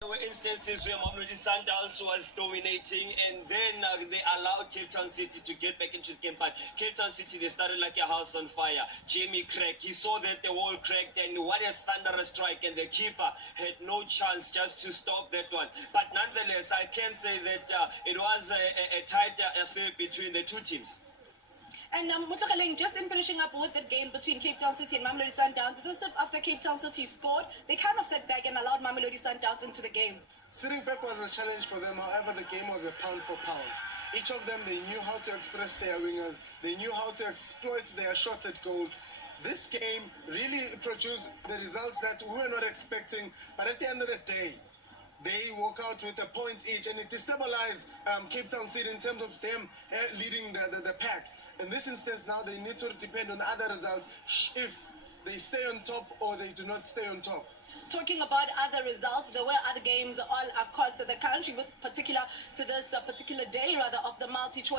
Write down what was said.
There were instances where Mamelodi Sundowns was dominating, and then they allowed Cape Town City to get back into the game. But Cape Town City, they started like a house on fire. Jamie Craig, he saw that the wall cracked, and what a thunderous strike, and the keeper had no chance just to stop that one. But nonetheless, I can say that it was a tight affair between the two teams. And Mutlakaleng, just in finishing up with the game between Cape Town City and Mamelodi Sundowns, it's as if after Cape Town City scored, they kind of sat back and allowed Mamelodi Sundowns into the game. Sitting back was a challenge for them, however the game was a pound for pound. Each of them, they knew how to express their wingers, they knew how to exploit their shots at goal. This game really produced the results that we were not expecting, but at the end of the day, they walk out with a point each, and it destabilized Cape Town City in terms of them leading the pack. In this instance now, they need to depend on other results if they stay on top or they do not stay on top. Talking about other results, there were other games all across the country, with particular to this particular day rather of the multi-choice.